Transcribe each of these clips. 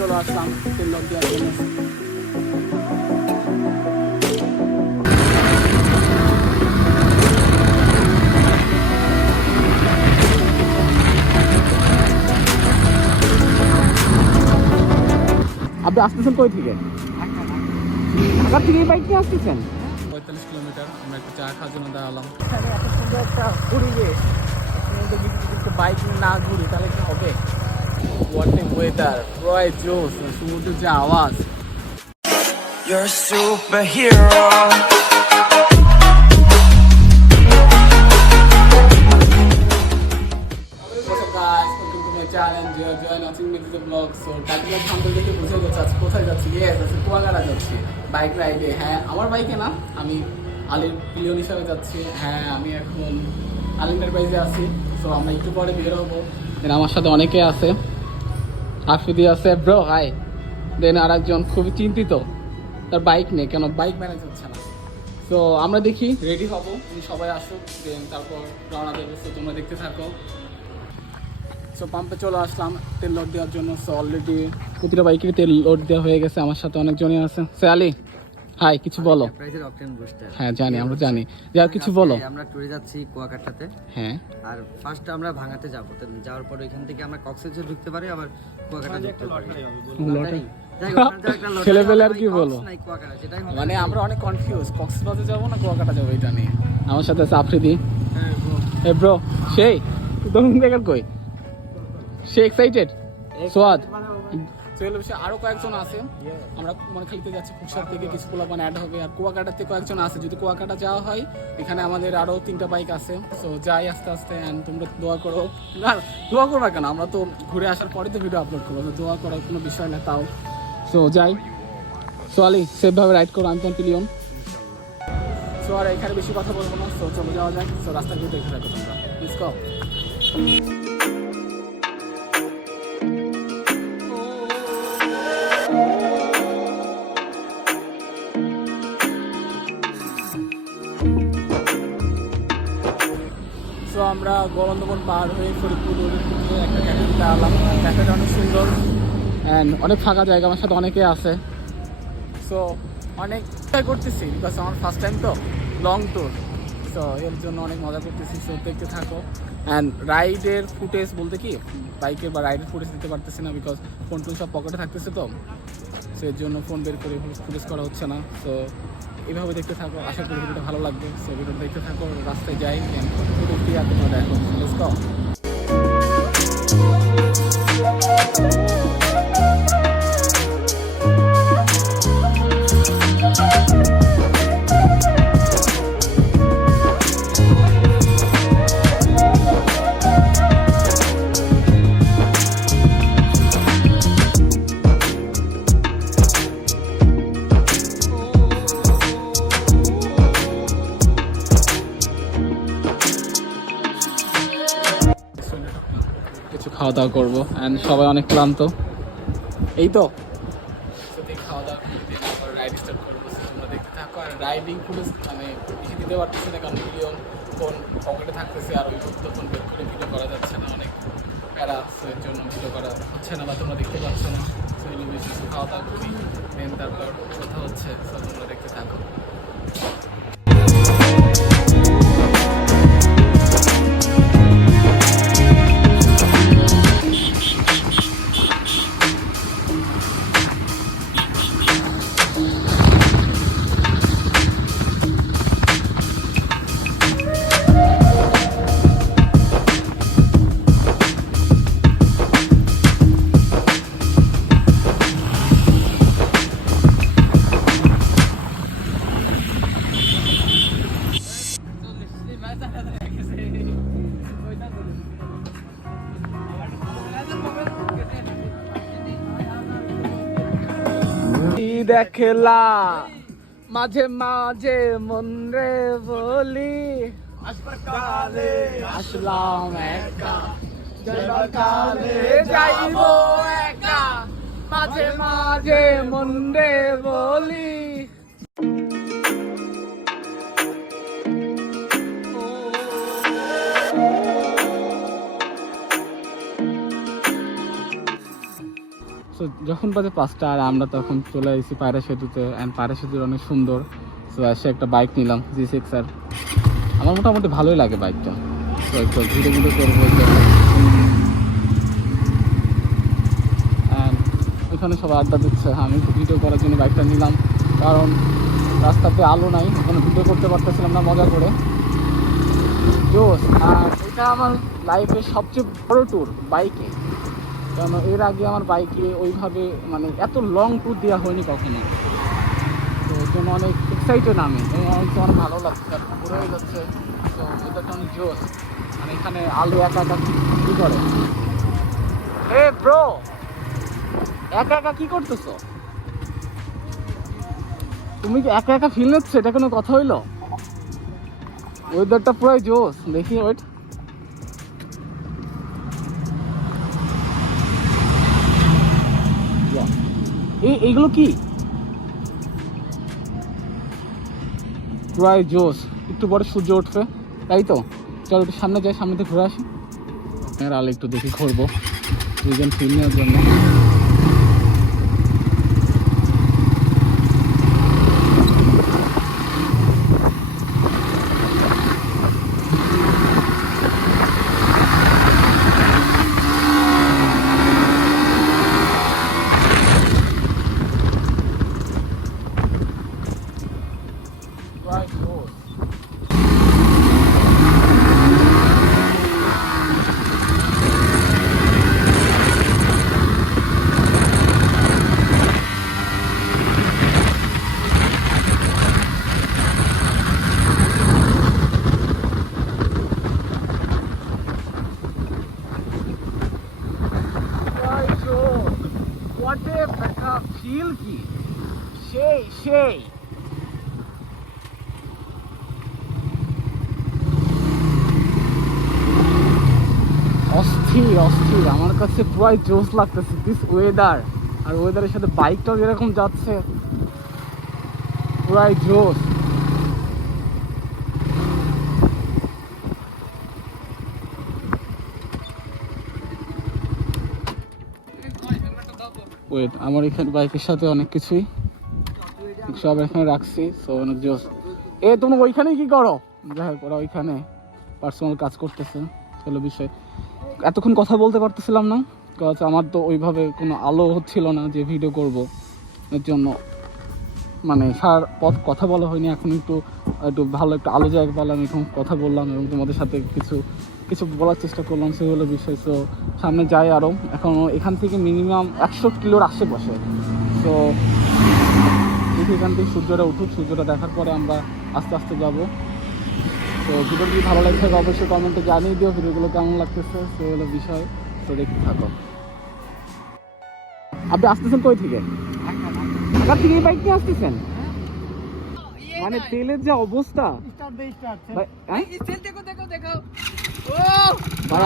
চলে আসলাম তেল দেওয়ার জন্য। আপনি আসতেছেন কই থেকে? ঢাকা থেকে বাইক নিয়ে আসতেছেন? 45 কিলোমিটার। আমরা একটু চা খাওয়ার জন্য দাঁড়ালাম। এখানে এত সুন্দর একটা পরিবেশ, বাইক নিয়ে না ঘুরি তাহলে কি হবে? What a weather, Roy Jones, সমুদ্রের যে আওয়াজ। You're a superhero. What's up guys, welcome to my channel. Join watching me the vlog. So title thumbnail দেখে বুঝে গেছে আজকে কোথায় যাচ্ছি। ইয়েস, আজকে কুয়াকাটা যাচ্ছি বাইক রাইডে। হ্যাঁ, আমার বাইকে না, আমি আলির পিলিয়ন হিসাবে যাচ্ছি। হ্যাঁ, আমি এখন আলি এন্টারপ্রাইজে আছি। সো আমরা একটু পরে বের হবো। দেন আমার সাথে অনেকে আছে, আফিদি আছে, ব্রো হাই। দেন আর একজন খুবই চিন্তিত, তার বাইক নেই, কেন বাইক ম্যানেজ হচ্ছে না। সো আমরা দেখি, রেডি হবো, সবাই আসুক, দেন তারপর রওনা দেবো। সো তোমরা দেখতে থাকো। সো পাম্পে চলে আসলাম তেল লোড দেওয়ার জন্য। সো অলরেডি প্রতিটা বাইকের তেল লোড দেওয়া হয়ে গেছে। আমার সাথে অনেকজনই আছে। সে আলি, হাই, কিছু বলো। হ্যাঁ জানি, আমরা জানি। যা কিছু বলো। আমরা ট্যুরে যাচ্ছি কুয়াকাটাতে। হ্যাঁ, আর ফার্স্ট আমরা ভাঙাতে যাব, তো যাওয়ার পর এখান থেকে আমরা কক্সবাজার ঢুকতে পারি, আবার কুয়াকাটা ঢুকতে পারি। ছেলেবেলে আর কি বলবো, মানে আমরা অনেক কনফিউজ, কক্সবাজার যাবো না কুয়াকাটা যাবো এটা নিয়ে। আমার সাথে আছে আফ্রিদি। এ ব্রো, সেই তুমি দেখার কই, সে এক্সাইটেড। সোয়াদ চলে বসে আরো কয়েকজন আছে। আমরা মানে খেলতে যাচ্ছি, কুকসার থেকে কিছু পোলাপান অ্যাড হবে, আর কুয়াকাটার থেকে কয়েকজন আছে। যদি কুয়াকাটা যাওয়া হয়, এখানে আমাদের আরো 3টা বাইক আছে। সো যাই আস্তে আস্তে। অ্যান্ড তোমরা দোয়া করো। না, দোয়া করবা কেন, আমরা তো ঘুরে আসার পরে তো ভিডিও আপলোড করবো, তো দোয়া করার কোনো বিষয় না তাও। সো যাই। সো আলি, সেফভাবে রাইড করো, আমি তোমার পিলিয়ন। সো আর এখানে বেশি কথা বলবো না। সো চলে যাওয়া যায়। সো রাস্তা দিয়ে দেখে থাকো তোমরা, প্লিজ গো। সো আমরা গোলন্দবন পার হয়ে ফরিদপুর রোডের দিকে একটা ক্যাফেতে দাঁড়ালাম। ক্যাফেটা অনেক সুন্দর অ্যান্ড অনেক ফাঁকা জায়গা। আমার সাথে অনেকে আছে। সো অনেক ট্রাই করতেছি, বিকজ আমার ফার্স্ট টাইম তো লং ট্যুর। সো এর জন্য অনেক মজা করতেছি। সো দেখতে থাকো। অ্যান্ড রাইডের ফুটেজ বলতে কি, বাইকের বা রাইডের ফুটেজ দিতে পারতেছি না, বিকজ ফোন টোন সব পকেটে থাকতেছে, তো সো এর জন্য ফোন বের করে ফুটেজ করা হচ্ছে না। সো এইভাবে দেখতে থাকো, আশা করি ভিডিওটা ভালো লাগবে। সো ভিডিওটা দেখতে থাকো, রাস্তায় যাই, পুরো কি আর তোমরা দেখো। Let's go. কিছু খাওয়া দাওয়া করবো, অ্যান্ড সবাই অনেক ক্লান্ত। এই তো খাওয়া দাওয়া করে রাইড স্টার্ট করবো। তোমরা দেখতে থাকো। আর রাইডিং ফুটেজ আমি বেশি দিতে পারতেছি না, কারণ পিলিয়ন ফোন পকেটে থাকতেছে, আর ওই মুহূর্তে ফোন বের করে ভিডিও করা যাচ্ছে না, অনেক প্যারা। সো এর জন্য ভিডিও করা হচ্ছে না, বা তোমরা দেখতে পাচ্ছ না। সো এগুলো বেশি খাওয়া দাওয়া করি, দেন তারপর কথা হচ্ছে। সো তোমরা দেখতে থাকো। দেখলা মাঝে মাঝে মন রে বলি, আসলাম একা যাইব একা, মাঝে মাঝে মন রে বলি। সো যখন বাজে 5টা আর আমরা তখন চলে এসেছি পায়রা সেতুতে, অ্যান্ড পায়রা সেতুর অনেক সুন্দর। তো এসে একটা বাইক নিলাম G6R। আমার মোটামুটি ভালোই লাগে বাইকটা। তো একটু ভিডিও করবো। অ্যান্ড এখানে সবাই আড্ডা দিচ্ছে, আমি ভিডিও করার জন্য বাইকটা নিলাম, কারণ রাস্তাতে আলো নাই, ওখানে ভিডিও করতে পারতেছিলাম না মজা করে। জোস। আর এটা আমার লাইফের সবচেয়ে বড় ট্যুর বাইকে, কারণ এর আগে আমার বাইকে ওইভাবে মানে এত লং ট্যুর দেওয়া হয়নি কখনো। তো ওই জন্য অনেক এক্সাইটেড আমি, এবং অনেক ভালো লাগছে, আর পুরো হয়ে যাচ্ছে। তো এটা অনেক জোস। মানে এখানে আলো একা একা কি করে। হে ব্রো, একা একা কি করতেছো তুমি? কি একা একা ফিল হচ্ছে? এটা কোনো কথা হইলো? ওয়েদারটা পুরাই জোস। দেখি ওয়েট, এইগুলো কি? পুরাই জোস। একটু পরে সূর্য উঠবে, তাই তো? চলো একটু সামনে যাই, সামনে থেকে ঘুরে আসি। আলো একটু দেখি ঘুরবো দুইজন ফিল নেওয়ার জন্য। ফিল কি সেই সেই অস্থির অস্থির। আমার কাছে পুরাই জোস লাগতেছে দিস ওয়েদার, আর ওয়েদারের সাথে বাইকটাও যেরকম যাচ্ছে পুরাই জোস। ওয়েট, আমার এখানে বাইকের সাথে অনেক কিছুই সব এখানে রাখছি। সো অনেক জোস। তোমরা ওইখানে কি করো? যাই হোক, ওরা ওইখানে পার্সোনাল কাজ করতেছে, হলো বিষয়। এতক্ষণ কথা বলতে পারতেছিলাম না, কারণ আমার তো ওইভাবে কোনো আলো হচ্ছিল না যে ভিডিও করব, এর জন্য মানে সারা পথ কথা বলা হয়নি। এখন একটু একটু ভালো একটা আলো জায়গা পেলাম, এখন কথা বললাম এবং তোমাদের সাথে কিছু কিছু বলার চেষ্টা করলাম, সে হলো বিষয়। সো সামনে যাই আরও, এখন এখান থেকে মিনিমাম 100 কিলোর আশেপাশে। সো দেখি এখান থেকে সূর্যটা উঠুক, সূর্যটা দেখার পরে আমরা আস্তে আস্তে যাব। তো ভিডিও যদি ভালো লাগে থাকে অবশ্যই কমেন্টে জানিয়ে দিও ভিডিওগুলো কেমন লাগতেছে, সে হলো বিষয়। তো দেখতে থাকো। আপনি আসতেছেন কই থেকে? ঢাকা থেকে এই বাইক নিয়ে আসতেছেন? মানে তেলের যে অবস্থা ভাই,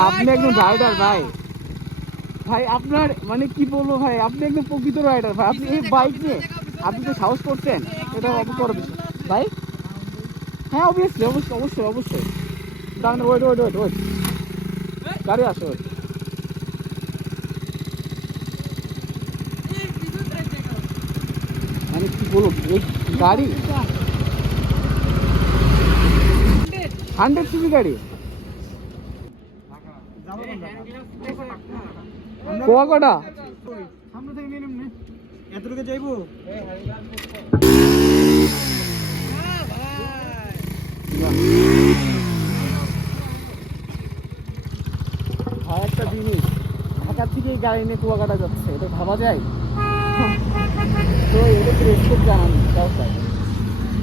আপনি একদম রাইডার ভাই। ভাই আপনার মানে কি বলবো ভাই, আপনি একদম প্রকৃত রাইডার ভাই। আপনি এই বাইক নিয়ে আপনি তো সাহস করছেন, এটা অবশ্যই বিষয় ভাই। হ্যাঁ অবভিয়াসলি, অবশ্যই অবশ্যই অবশ্যই। তাহলে ওয়েট ওয়েট ওয়েট ওয়েট, গাড়ি আসো। ওয়েট, মানে কি বলবো, এই গাড়ি 100 সিসি গাড়ি, কুয়াকাটা সামনে থেকে নিয়ে নেমনে এতটুকু যাইবো। ভাই একটা জিনিস, ঢাকা থেকে এই গাড়ি নিয়ে কুয়াকাটা যাচ্ছে, এটা ভাবা যায়? তো এটা কি রেসপেক্ট জানানি তাও তাই।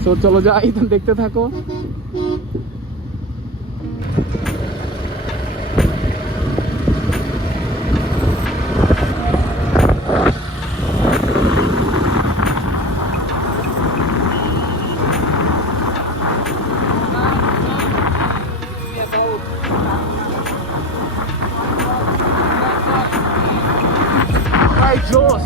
তো চলো যাই, দেখতে থাকো। Joss.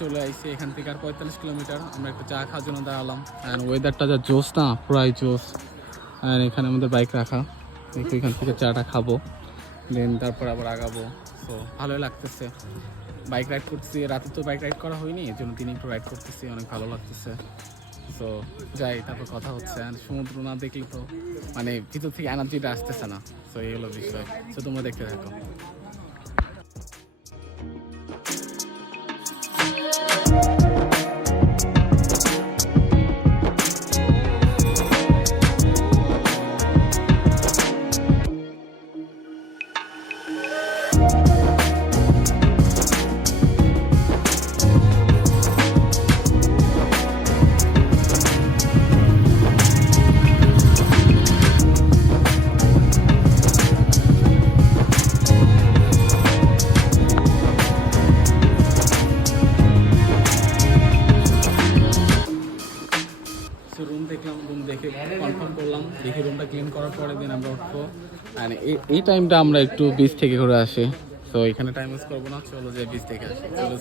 চলে আসছি এখান থেকে আর 45 কিলোমিটার। আমরা একটা চা খাওয়ার জন্য দাঁড়ালাম। অ্যান্ড ওয়েদারটা যা জোস না, পুরাই জোস। আর এখানে আমাদের বাইক রাখা, এখান থেকে চাটা খাবো, দেন তারপর আবার আগাবো। তো ভালোই লাগতেছে, বাইক রাইড করতেছি। রাতে তো বাইক রাইড করা হয়নি, এর জন্য দিনে একটু রাইড করতেছি, অনেক ভালো লাগতেছে। সো যাই, তারপর কথা হচ্ছে। আর সমুদ্র না দেখলে তো মানে ভিতর থেকে এনার্জিটা আসতেছে না। সো এই হলো বিষয়। সো তোমরা দেখতে থাকো। রুম দেখলাম, রুম দেখে কনফার্ম করলাম, দেখে রুমটা ক্লিন করার পরে দিন আমরা উঠবো। আর এই টাইমটা আমরা একটু বিচ থেকে ঘুরে আসি। তো এখানে টাইম ওয়েস্ট করবো না, চলো যে বিচ থেকে আসি। চলো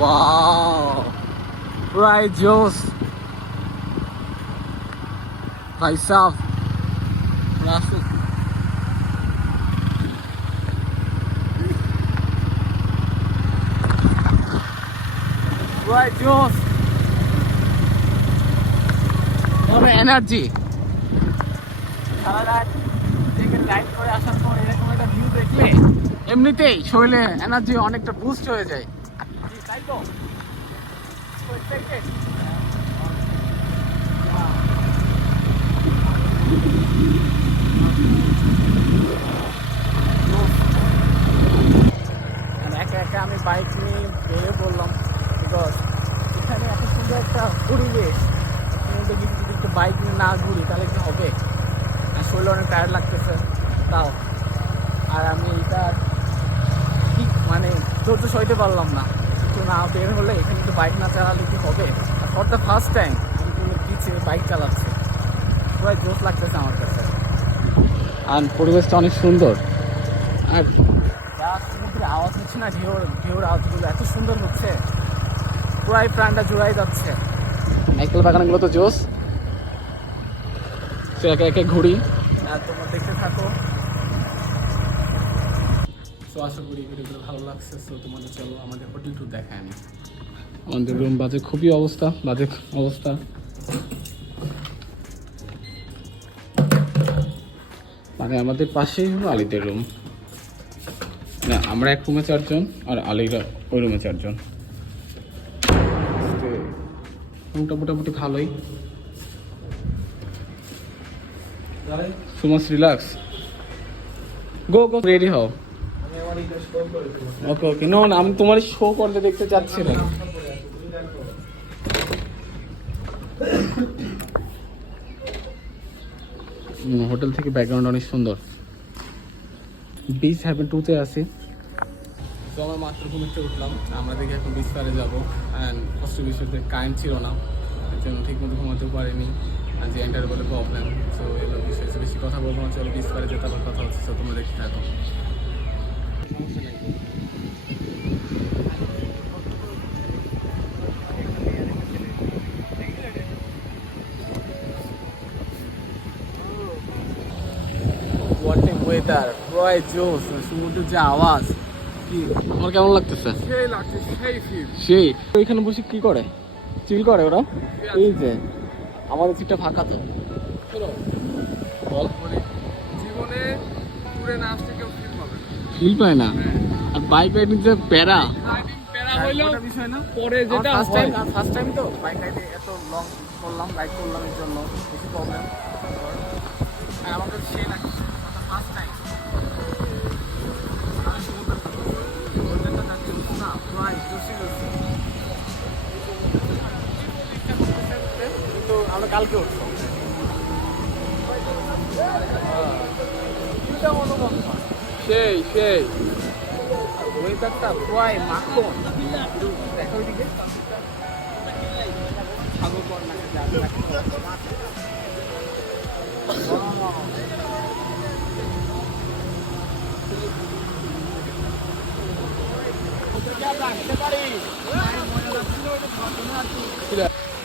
वाओ, right जोश भाई साहब, रास्ते right जोश और एनर्जी। সারা রাত থেকে রাইড করে আসার পর এরকম একটা ভিউ দেখলে এমনিতেই শরীরে এনার্জি অনেকটা বুস্ট হয়ে যায়। তাই তো একা একা আমি বাইক নিয়ে বেরিয়ে পড়লাম, বিকজ এখানে এত সুন্দর একটা পরিবেশ, মধ্যে যদি একটু বাইক নিয়ে না ঘুরি তাহলে কি হবে? আর শরীরে অনেক টায়ার্ড লাগতেছে তাও। আর আমি এটা ঠিক মানে ধৈর্য সইতে পারলাম না, একটু না বের হলে এখানে একটু বাইক না চালালে কি হবে? আর ফর দ্য ফার্স্ট টাইম আমি কোনো পিছে বাইক চালাচ্ছি, পুরো জোশ লাগতেছে আমার কাছে। আর পরিবেশটা অনেক সুন্দর। আর যা সমুদ্রের আওয়াজ হচ্ছে না, ঢেউর আওয়াজগুলো এত সুন্দর হচ্ছে, পুরাই প্রাণটা জুড়াই যাচ্ছে। নাইকেল বাগানগুলো তো জোশ। তো একে একে ঘুরি আর তোমরা দেখতে থাকো। তো আশা করি ভিডিওগুলো ভালো লাগছে। তো তোমাদের চলো আমাদের হোটেল ট্যুর দেখায় আমি। আমাদের রুম বাজে খুবই বাজে অবস্থা। মানে আমাদের পাশেই হলো আলিদের রুম। না, আমরা এক রুমে 4 জন আর আলিরা ওই রুমে 4 জন। রুমটা মোটামুটি ভালোই। সুমাস রিল্যাক্স, গো রেডি হও। ওকে ওকে, নো না, আমি তোমার শো করতে দেখতে চাচ্ছিলাম। হোটেল থেকে ব্যাকগ্রাউন্ড অনেক সুন্দর। বিচ হ্যাভেন 2-তে আছি। তো আমরা মাত্র ঘুমিতে উঠলাম, আমরা দেখি এখন বিচ পারে যাবো। অ্যান্ড কষ্ট বিষয়তে কারেন্ট ছিল না, এর জন্য ঠিক মতো ঘুমাতেও পারিনি। আর যে এন্টার বলে প্রবলেম। সো এলো বিষয়, বেশি কথা বলবো না, চলো বিচ পারে যেতে আবার কথা হচ্ছে। তো তোমরা দেখতে থাকো। ওয়েদার পুরাই জোশ, সমুদ্রের যে আওয়াজ, কি আমার কেমন লাগতেছে? সেই লাগছে, সেই ফিল। সেই ওইখানে বসে কি করে, চিল করে ওরা। এই যে আমাদের সিটটা ফাঁকা তো, বল জীবনে ট্যুরে না আসতে কেউ ফিল পাবে না, ফিল পায় না। আর বাইক রাইডিং যে প্যারা, প্যারা হইলেও বিষয় না। পরে যেটা ফার্স্ট টাইম তো বাইক রাইডে এত লং করলাম, রাইড করলাম, এর জন্য বেশি প্রবলেম। আর আমার কাছে সেই লাগছে ফার্স্ট টাইম। কিন্তু আমরা কালকে উঠবো, সেই ওয়েদারটা পুরাই মাখন। দেখো ওইদিকে সাগর কর্নারে যাবে।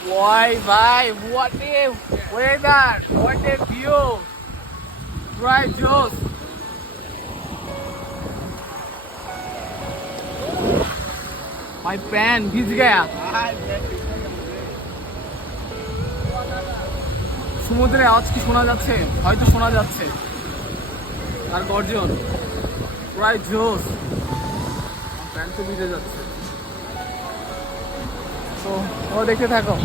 Boy, bye. What a weather! What a view! Right, Joss. My pant ভিজ গয়া। সমুদ্রের আওয়াজ কি শোনা যাচ্ছে? হয়তো শোনা যাচ্ছে। আর গর্জন। Right, Joss. প্যান্ট তো ভিজে যাচ্ছে। তো ও দেখতে থাকো।